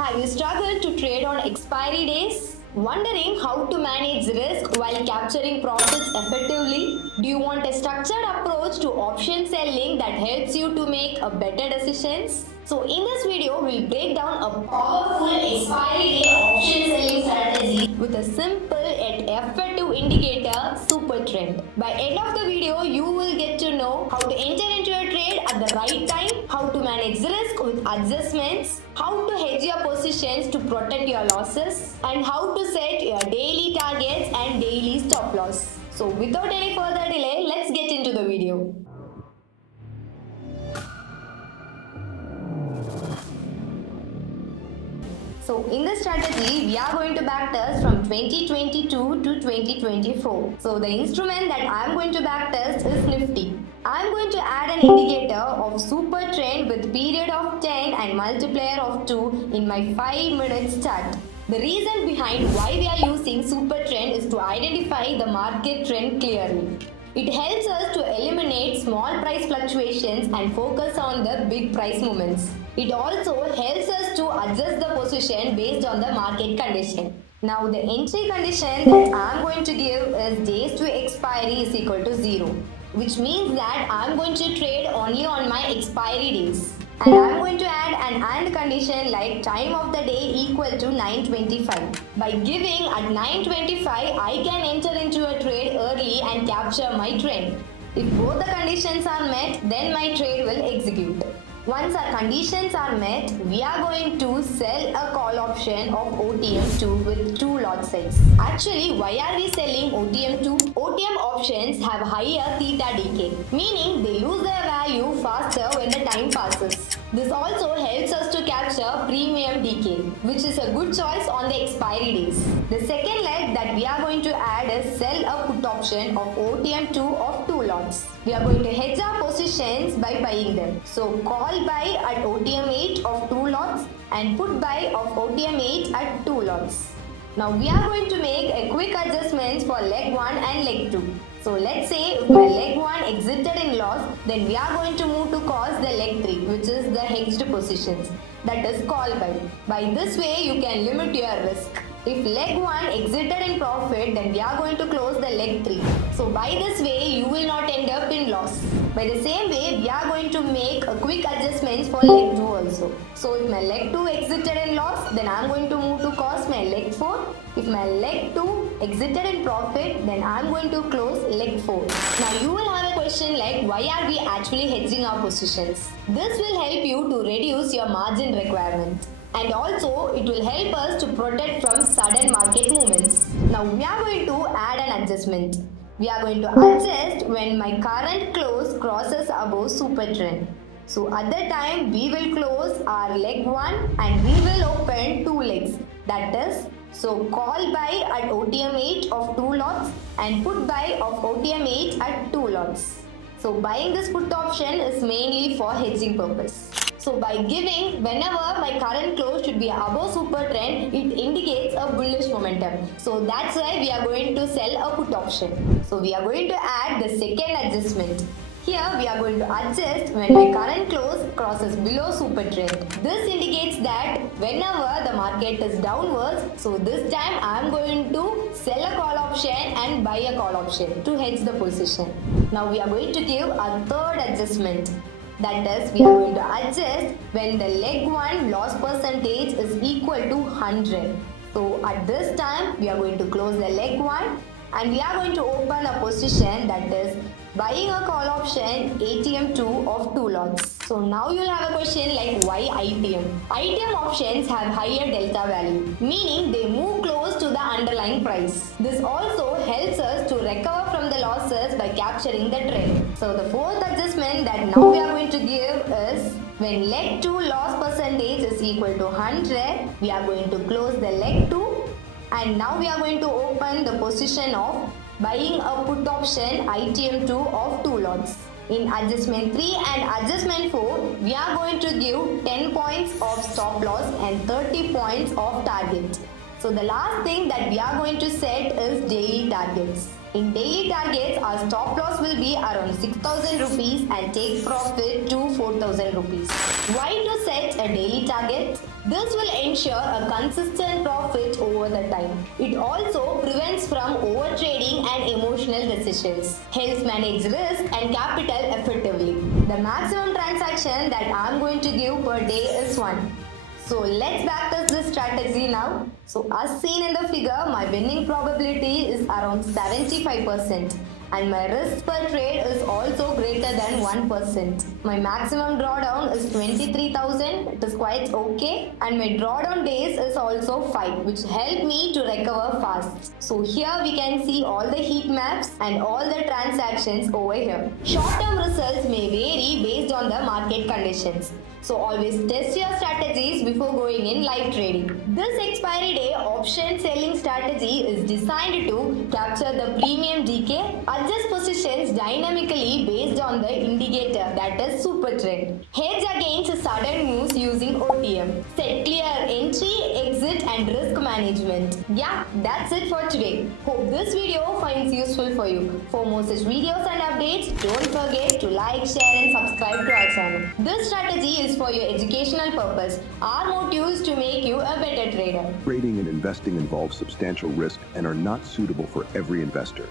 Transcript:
Have you struggled to trade on expiry days? Wondering how to manage risk while capturing profits effectively? Do you want a structured approach to option selling that helps you to make a better decisions? So in this video, we'll break down a powerful expiry day option selling strategy with a simple yet effective indicator, super trend. By end of the video, you will get to know how to enter into your trade at the right time, how to manage risk with adjustments, how to hedge your positions to protect your losses, and how to set your daily targets and daily stop loss. So without any further delay, let's get into the video. So in this strategy, we are going to backtest from 2022 to 2024. So the instrument that I am going to backtest is Nifty. I am going to add an indicator of super trend with period of 10 and multiplier of 2 in my 5 minutes chart. The reason behind why we are using super trend is to identify the market trend clearly. It helps us to eliminate small price fluctuations and focus on the big price movements. It also helps us to adjust the position based on the market condition. Now the entry condition that I am going to give is days to expiry is equal to 0, which means that I am going to trade only on my expiry days. And I am going to add an AND condition like time of the day equal to 9:25. By giving at 9:25, I can enter into a trade early and capture my trend. If both the conditions are met, then my trade will execute. Once our conditions are met, we are going to sell a call option of OTM2 with 2 lot size. Actually, why are we selling OTM2? OTM options have higher theta decay, meaning they lose their value faster when the time passes. This also helps us to capture premium decay, which is a good choice on the expiry days. The second leg that we are going to add is sell a put option of OTM2 of 2 lots. We are going to hedge our positions by buying them. So call buy at OTM8 of 2 lots and put buy of OTM8 at 2 lots. Now we are going to make a quick adjustments for leg 1 and leg 2. So let's say if my leg 1 exited in loss, then we are going to move to cause the leg 3, which is the hedged positions, that is call buy. By this way you can limit your risk. If leg 1 exited in profit, then we are going to close the leg 3. So by this way you will not end up in loss. By the same way, we are going to make a quick adjustments for leg 2 also. So if my leg 2 exited in loss, then I am going to move to cause my leg 4. If my leg 2 exited in profit, then I am going to close leg 4. Now you will have a question like, why are we actually hedging our positions? This will help you to reduce your margin requirement. And also it will help us to protect from sudden market movements. Now we are going to add an adjustment. We are going to adjust when my current close crosses above super trend. So at that time we will close our leg 1 and we will open 2 legs. That is, so call buy at OTM8 of 2 lots and put buy of OTM8 at 2 lots. So buying this put option is mainly for hedging purpose. So by giving whenever my current close should be above super trend, it indicates a bullish momentum. So that's why we are going to sell a put option. So we are going to add the second adjustment. Here we are going to adjust when my current close crosses below super trend. This indicates that whenever the market is downwards, so this time I am going to sell a call option and buy a call option to hedge the position. Now we are going to give a third adjustment. That is, we are going to adjust when the leg 1 loss percentage is equal to 100. So at this time, we are going to close the leg 1 and we are going to open a position, that is buying a call option ATM2 of 2 lots. So now you will have a question like, why ITM? ITM options have higher delta value, meaning they move close to the underlying price. This also helps us to recover from the losses by capturing the trend. So the fourth adjustment that now we are going to give is when leg 2 loss percentage is equal to 100, we are going to close the leg 2 and now we are going to open the position of buying a put option ITM2 of 2 lots. In adjustment 3 and adjustment 4, we are going to give 10 points of stop loss and 30 points of target. So the last thing that we are going to set is daily targets. In daily targets, our stop loss will be around 6,000 rupees and take profit to 4,000 rupees. Why to set a daily target? This will ensure a consistent profit over the time. It also prevents from overtrading and emotional decisions, helps manage risk and capital effectively. The maximum transaction that I am going to give per day is 1. So let's backtest this strategy now. So as seen in the figure, my winning probability is around 75% and my risk per trade is also greater than 1%. My maximum drawdown is 23,000, it is quite okay, and my drawdown days is also 5, which help me to recover fast. So here we can see all the heat maps and all the transactions over here. Short-term results may vary based on the market conditions. So always test your strategies before going in live trading. This expiry day option selling strategy is designed to capture the premium decay, adjust positions dynamically based on the indicator, that is super trend, hedge against sudden moves using OTM, set clear entry, exit and risk management. Yeah, that's it for today. Hope this video finds useful for you. For more such videos and updates, don't forget to like, share and subscribe to our channel. This strategy is for your educational purpose. Our motive is to make you a better trader. Trading and investing involve substantial risk and are not suitable for every investor.